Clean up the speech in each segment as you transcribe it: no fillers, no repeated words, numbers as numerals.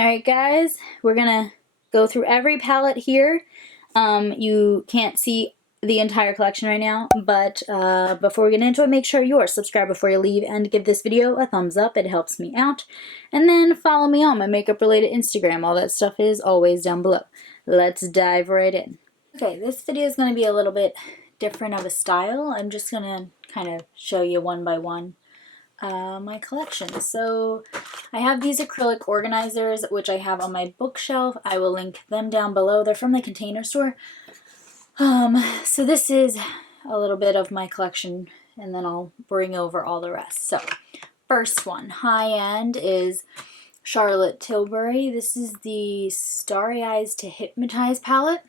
Alright guys, we're gonna go through every palette here. You can't see the entire collection right now, but before we get into it, make sure you're subscribed before you leave and give this video a thumbs up. It helps me out. And then follow me on my makeup related Instagram. All that stuff is always down below. Let's dive right in. Okay, this video is going to be a little bit different of a style. I'm just going to kind of show you one by one my collection. So I have these acrylic organizers, which I have on my bookshelf. I will link them down below. They're from the Container Store. So this is a little bit of my collection, and then I'll bring over all the rest. So first one, high end, is Charlotte Tilbury. This is the Starry Eyes to Hypnotize palette.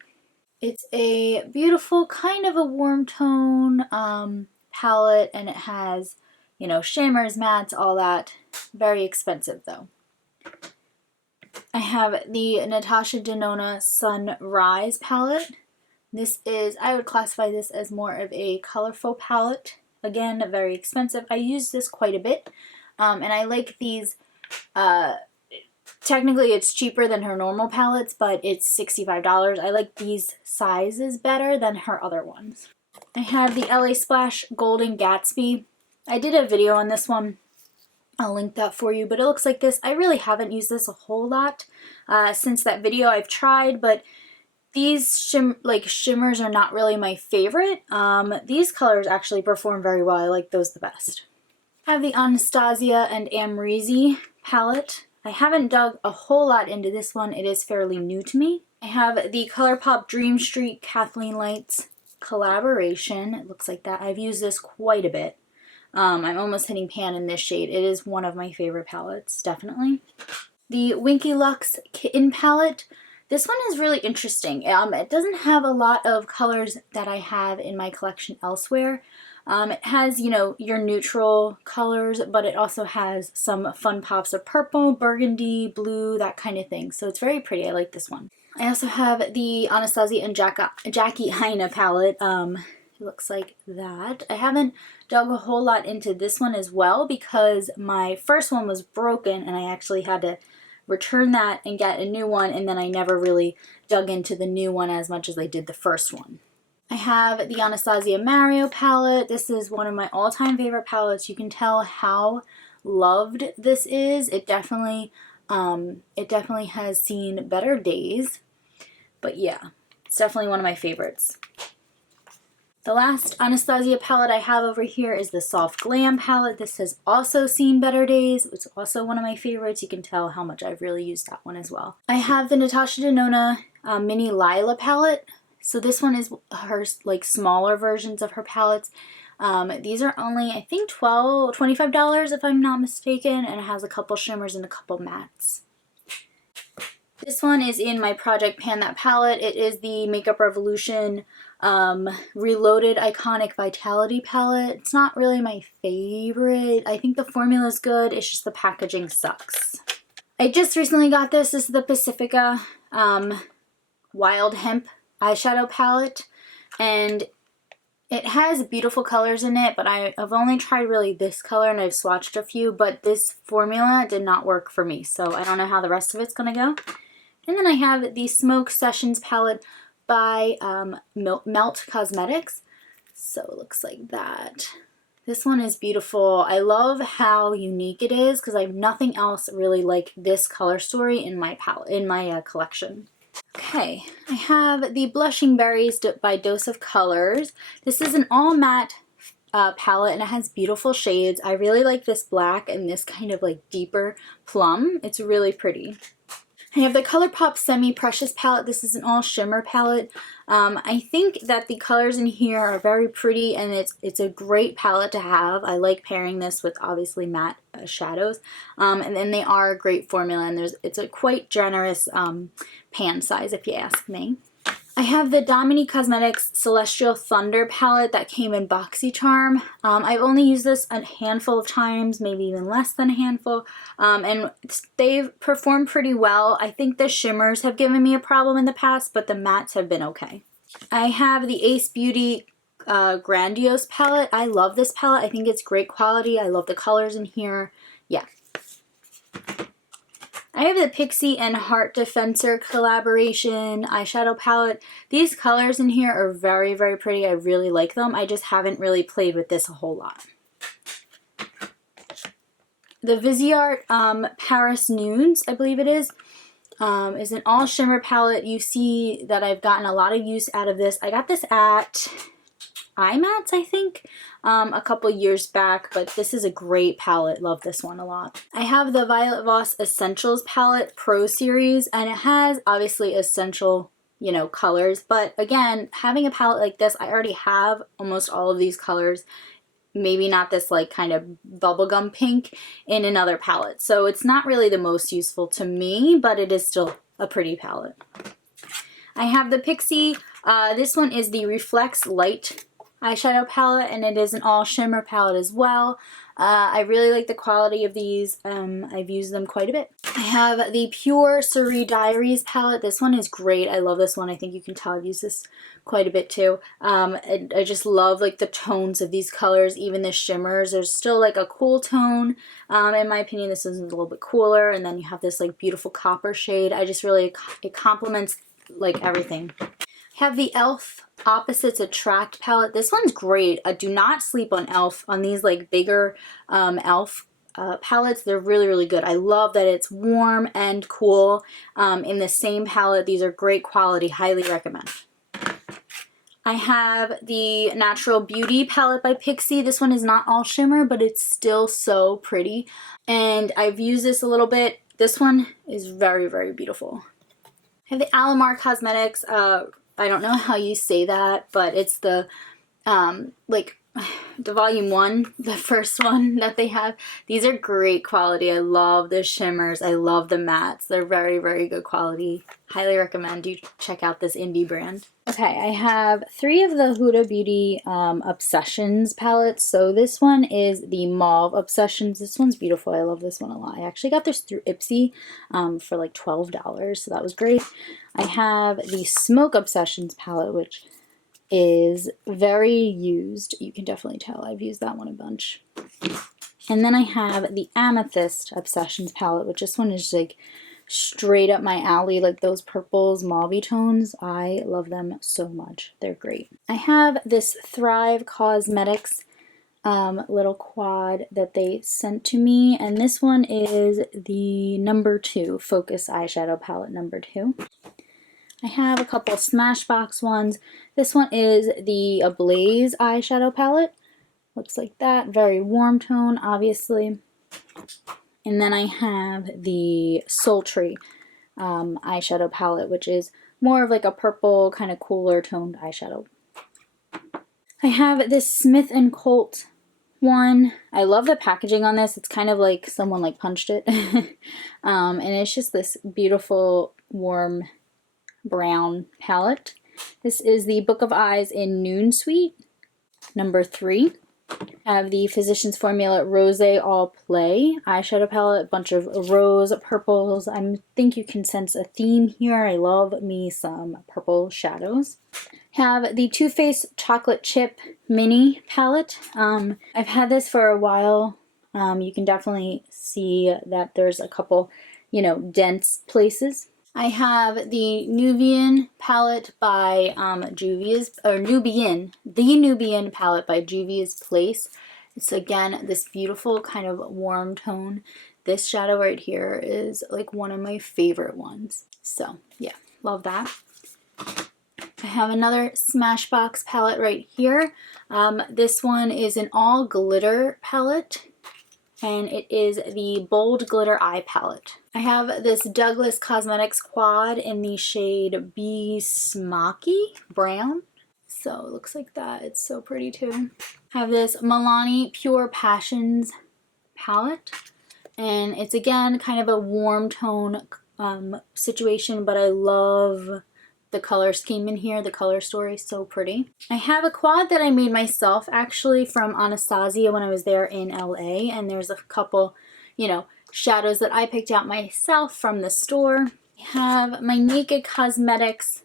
It's a beautiful, kind of a warm tone palette, and it has, you know, shimmers, mattes, all that. Very expensive though. I have the Natasha Denona Sunrise palette. This is, I would classify this as more of a colorful palette. Again, very expensive. I use this quite a bit, and I like these. Technically, it's cheaper than her normal palettes, but it's $65. I like these sizes better than her other ones. I have the LA Splash Golden Gatsby. I did a video on this one. I'll link that for you, but it looks like this. I really haven't used this a whole lot since that video. I've tried, but these shimmers are not really my favorite. These colors actually perform very well. I like those the best. I have the Anastasia and Amrezy palette. I haven't dug a whole lot into this one. It is fairly new to me. I have the ColourPop Dream Street Kathleen Lights collaboration. It looks like that. I've used this quite a bit. I'm almost hitting pan in this shade. It is one of my favorite palettes, definitely. The Winky Lux Kitten palette. This one is really interesting. It doesn't have a lot of colors that I have in my collection elsewhere. It has, you know, your neutral colors, but it also has some fun pops of purple, burgundy, blue, that kind of thing. So it's very pretty. I like this one. I also have the Anastasia and Jackie Aina palette. It looks like that. I haven't dug a whole lot into this one as well because my first one was broken and I actually had to return that and get a new one, and then I never really dug into the new one as much as I did the first one. I have the Anastasia Mario palette. This is one of my all-time favorite palettes. You can tell how loved this is. It definitely has seen better days, but yeah, it's definitely one of my favorites. The last Anastasia palette I have over here is the Soft Glam palette. This has also seen better days. It's also one of my favorites. You can tell how much I've really used that one as well. I have the Natasha Denona Mini Lila palette. So this one is her like smaller versions of her palettes. These are only, I think, $25 if I'm not mistaken, and it has a couple shimmers and a couple mattes. This one is in my Project Pan That palette. It is the Makeup Revolution Reloaded Iconic Vitality palette. It's not really my favorite. I think the formula is good. It's just the packaging sucks. I just recently got this. This is the Pacifica Wild Hemp eyeshadow palette, and it has beautiful colors in it, but I've only tried really this color and I've swatched a few, but this formula did not work for me, so I don't know how the rest of it's gonna go. And then I have the Smoke Sessions palette by Melt Cosmetics. So it looks like that. This one is beautiful. I love how unique it is because I have nothing else really like this color story in my collection. Okay, I have the Blushing Berries by Dose of Colors. This is an all matte palette and it has beautiful shades. I really like this black and this kind of like deeper plum. It's really pretty. I have the ColourPop Semi Precious palette. This is an all shimmer palette. I think that the colors in here are very pretty and it's a great palette to have. I like pairing this with obviously matte shadows. And then they are a great formula, and it's a quite generous pan size if you ask me. I have the Dominique Cosmetics Celestial Thunder palette that came in BoxyCharm. I've only used this a handful of times, maybe even less than a handful, and they've performed pretty well. I think the shimmers have given me a problem in the past, but the mattes have been okay. I have the Ace Beauty Grandiose palette. I love this palette. I think it's great quality. I love the colors in here. Yeah. I have the Pixie and Heart Defensor collaboration eyeshadow palette. These colors in here are very, very pretty. I really like them. I just haven't really played with this a whole lot. The Viseart Paris Nudes, I believe it is an all shimmer palette. You see that I've gotten a lot of use out of this. I got this at IMATS, I think, a couple years back, but this is a great palette. Love this one a lot. I have the Violet Voss Essentials palette Pro Series, and it has obviously essential, you know, colors, but again, having a palette like this, I already have almost all of these colors. Maybe not this like kind of bubblegum pink in another palette. So it's not really the most useful to me, but it is still a pretty palette. I have the Pixie. This one is the Reflex Light eyeshadow palette, and it is an all shimmer palette as well. I really like the quality of these. I've used them quite a bit. I have the Pure Cerie Diaries palette. This one is great. I love this one. I think you can tell I've used this quite a bit too. I just love like the tones of these colors, even the shimmers. There's still like a cool tone. In my opinion, this is a little bit cooler, and then you have this like beautiful copper shade. I just really, it complements like everything. I have the e.l.f. Opposites Attract palette. This one's great. Do not sleep on e.l.f. on these like bigger e.l.f. Palettes. They're really, really good. I love that it's warm and cool in the same palette. These are great quality. Highly recommend. I have the Natural Beauty palette by Pixie. This one is not all shimmer, but it's still so pretty. And I've used this a little bit. This one is very, very beautiful. I have the Alamar Cosmetics, I don't know how you say that, but it's the, like, the volume 1, the first one that they have. These are great quality. I love the shimmers. I love the mattes. They're very, very good quality. Highly recommend you check out this indie brand. Okay, I have 3 of the Huda Beauty Obsessions palettes. So this one is the Mauve Obsessions. This one's beautiful. I love this one a lot. I actually got this through Ipsy for like $12, so that was great. I have the Smoke Obsessions palette, which is very used. You can definitely tell I've used that one a bunch. And then I have the Amethyst Obsessions palette, which this one is like straight up my alley, like those purples, mauve tones. I love them so much. They're great. I have this Thrive Cosmetics little quad that they sent to me, and this one is the number 2 Focus Eyeshadow Palette number 2. I have a couple Smashbox ones. This one is the Ablaze eyeshadow palette. Looks like that. Very warm tone, obviously. And then I have the Sultry eyeshadow palette, which is more of like a purple, kind of cooler toned eyeshadow. I have this Smith & Colt one. I love the packaging on this. It's kind of like someone like punched it. And it's just this beautiful, warm brown palette. This is the Book of Eyes in Noon Suite, number 3. I have the Physicians Formula Rose All Play eyeshadow palette, a bunch of rose purples. I think you can sense a theme here. I love me some purple shadows. Have the Too Faced Chocolate Chip Mini palette. I've had this for a while. You can definitely see that there's a couple, you know, dense places. I have the Nubian palette by Juvia's, or Nubian, the Nubian palette by Juvia's Place. It's again this beautiful kind of warm tone. This shadow right here is like one of my favorite ones. So yeah, love that. I have another Smashbox palette right here. This one is an all glitter palette, and it is the Bold Glitter Eye palette. I have this Douglas Cosmetics quad in the shade Be Smoky Brown. So it looks like that. It's so pretty too. I have this Milani Pure Passions palette, and it's again kind of a warm tone situation, but I love the color scheme in here. The color story is so pretty. I have a quad that I made myself actually from Anastasia when I was there in LA, and there's a couple, you know, shadows that I picked out myself from the store. I have my Naked Cosmetics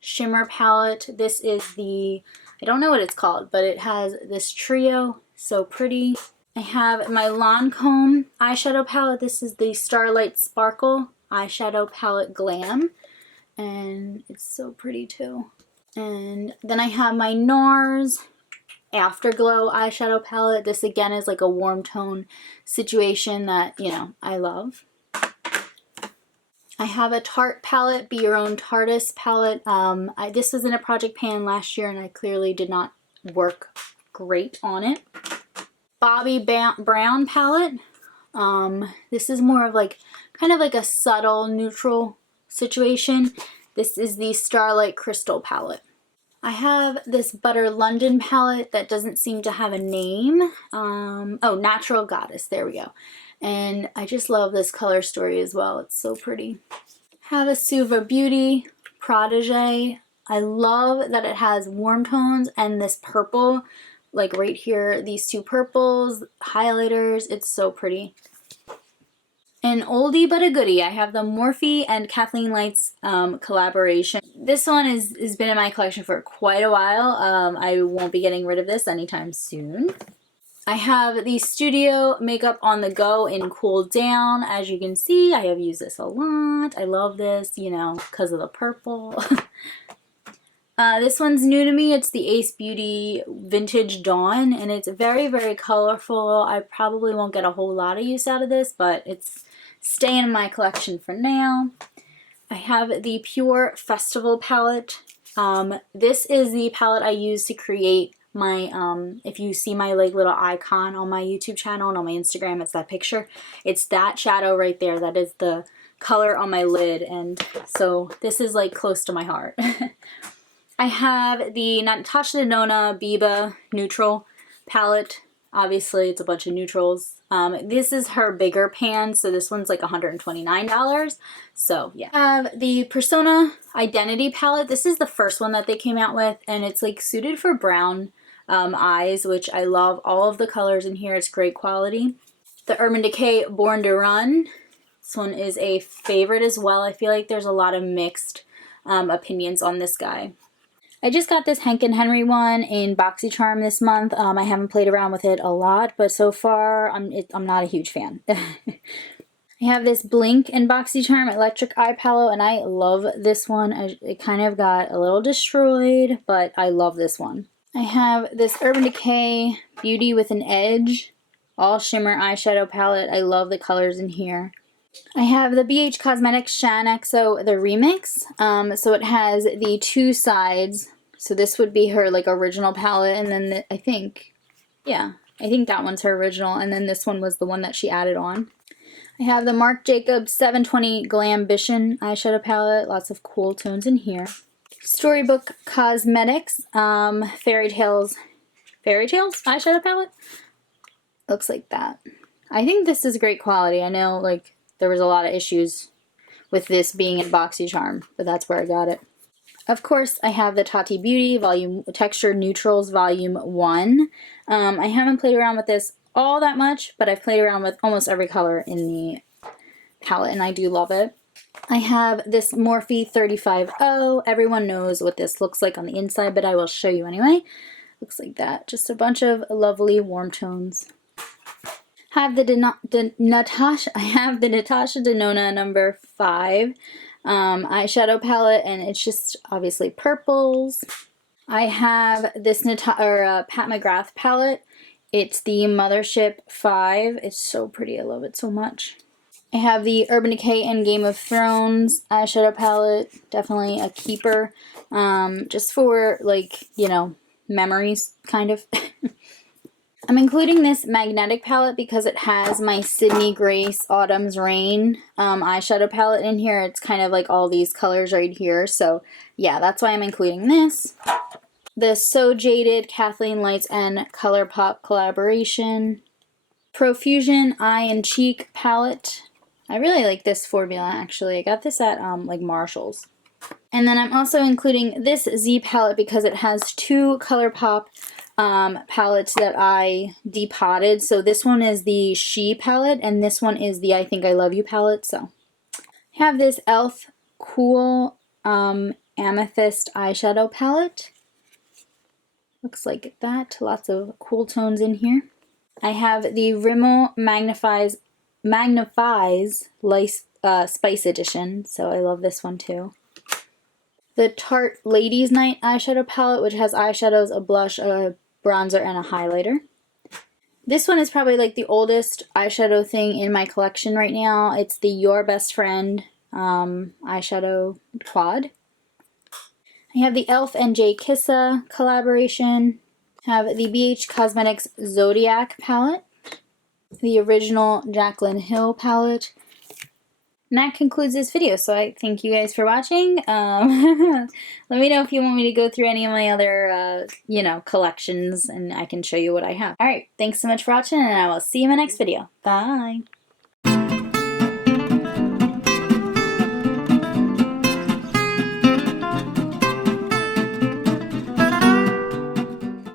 shimmer palette. This is the, I don't know what it's called, but it has this trio, so pretty. I have my Lancome eyeshadow palette. This is the Starlight Sparkle eyeshadow palette Glam, and it's so pretty too. And then I have my NARS Afterglow eyeshadow palette. This again is like a warm tone situation that, you know, I love. I have a Tarte palette, Be Your Own Tartist palette. This was in a project pan last year and I clearly did not work great on it. Bobbi Brown palette. This is more of like, kind of like a subtle neutral situation. This is the Starlight Crystal palette. I have this Butter London palette that doesn't seem to have a name. Oh, Natural Goddess, there we go. And I just love this color story as well. It's so pretty. Have a Suva Beauty Protege. I love that it has warm tones and this purple, like right here, these two purples, highlighters. It's so pretty. An oldie but a goodie. I have the Morphe and Kathleen Lights collaboration. This one has been in my collection for quite a while. I won't be getting rid of this anytime soon. I have the Studio Makeup on the Go in Cool Down. As you can see, I have used this a lot. I love this, you know, because of the purple. This one's new to me. It's the Ace Beauty Vintage Dawn, and it's very, very colorful. I probably won't get a whole lot of use out of this, but it's staying in my collection for now. I have the Pure Festival palette. This is the palette I use to create my, if you see my like little icon on my YouTube channel and on my Instagram, it's that picture. It's that shadow right there. That is the color on my lid, and so this is like close to my heart. I have the Natasha Denona Biba Neutral palette. Obviously, it's a bunch of neutrals. This is her bigger pan, so this one's like $129. So, yeah. I have the Persona Identity palette. This is the first one that they came out with, and it's like suited for brown eyes, which I love. All of the colors in here, it's great quality. The Urban Decay Born to Run. This one is a favorite as well. I feel like there's a lot of mixed opinions on this guy. I just got this Hank and Henry one in BoxyCharm this month. I haven't played around with it a lot, but so far I'm not a huge fan. I have this Blink in BoxyCharm Electric Eye Palette, and I love this one. It kind of got a little destroyed, but I love this one. I have this Urban Decay Beauty with an Edge All Shimmer Eyeshadow Palette. I love the colors in here. I have the BH Cosmetics Shan XO, the remix. So it has the two sides. So this would be her like original palette, and then I think that one's her original, and then this one was the one that she added on. I have the Marc Jacobs 720 Glambition eyeshadow palette. Lots of cool tones in here. Storybook Cosmetics Fairy Tales eyeshadow palette. Looks like that. I think this is great quality. I know like there was a lot of issues with this being in BoxyCharm, but that's where I got it. Of course, I have the Tati Beauty Texture Neutrals Volume 1. I haven't played around with this all that much, but I've played around with almost every color in the palette, and I do love it. I have this Morphe 35O. Everyone knows what this looks like on the inside, but I will show you anyway. Looks like that. Just a bunch of lovely warm tones. I have the Natasha Denona number 5 eyeshadow palette, and it's just obviously purples. I have this Pat McGrath palette. It's the Mothership 5. It's so pretty. I love it so much. I have the Urban Decay and Game of Thrones eyeshadow palette. Definitely a keeper. Just for like, you know, memories kind of. I'm including this magnetic palette because it has my Sydney Grace Autumn's Rain eyeshadow palette in here. It's kind of like all these colors right here. So yeah, that's why I'm including this. The So Jaded Kathleen Lights and ColourPop collaboration. Profusion Eye and Cheek palette. I really like this formula actually. I got this at like Marshall's. And then I'm also including this Z palette because it has two ColourPop palettes that I depotted. So this one is the She palette, and this one is the I Think I Love You palette. So I have this e.l.f. Cool Amethyst eyeshadow palette. Looks like that. Lots of cool tones in here. I have the Rimmel Magnifies Spice Edition, so I love this one too. The Tarte Ladies Night eyeshadow palette, which has eyeshadows, a blush, a bronzer, and a highlighter. This one is probably like the oldest eyeshadow thing in my collection right now. It's the Your Best Friend eyeshadow quad. I have the e.l.f. and J. Kissa collaboration. I have the BH Cosmetics Zodiac palette. The original Jaclyn Hill palette. And that concludes this video, so I thank you guys for watching. Let me know if you want me to go through any of my other, collections, and I can show you what I have. Alright, thanks so much for watching, and I will see you in my next video. Bye!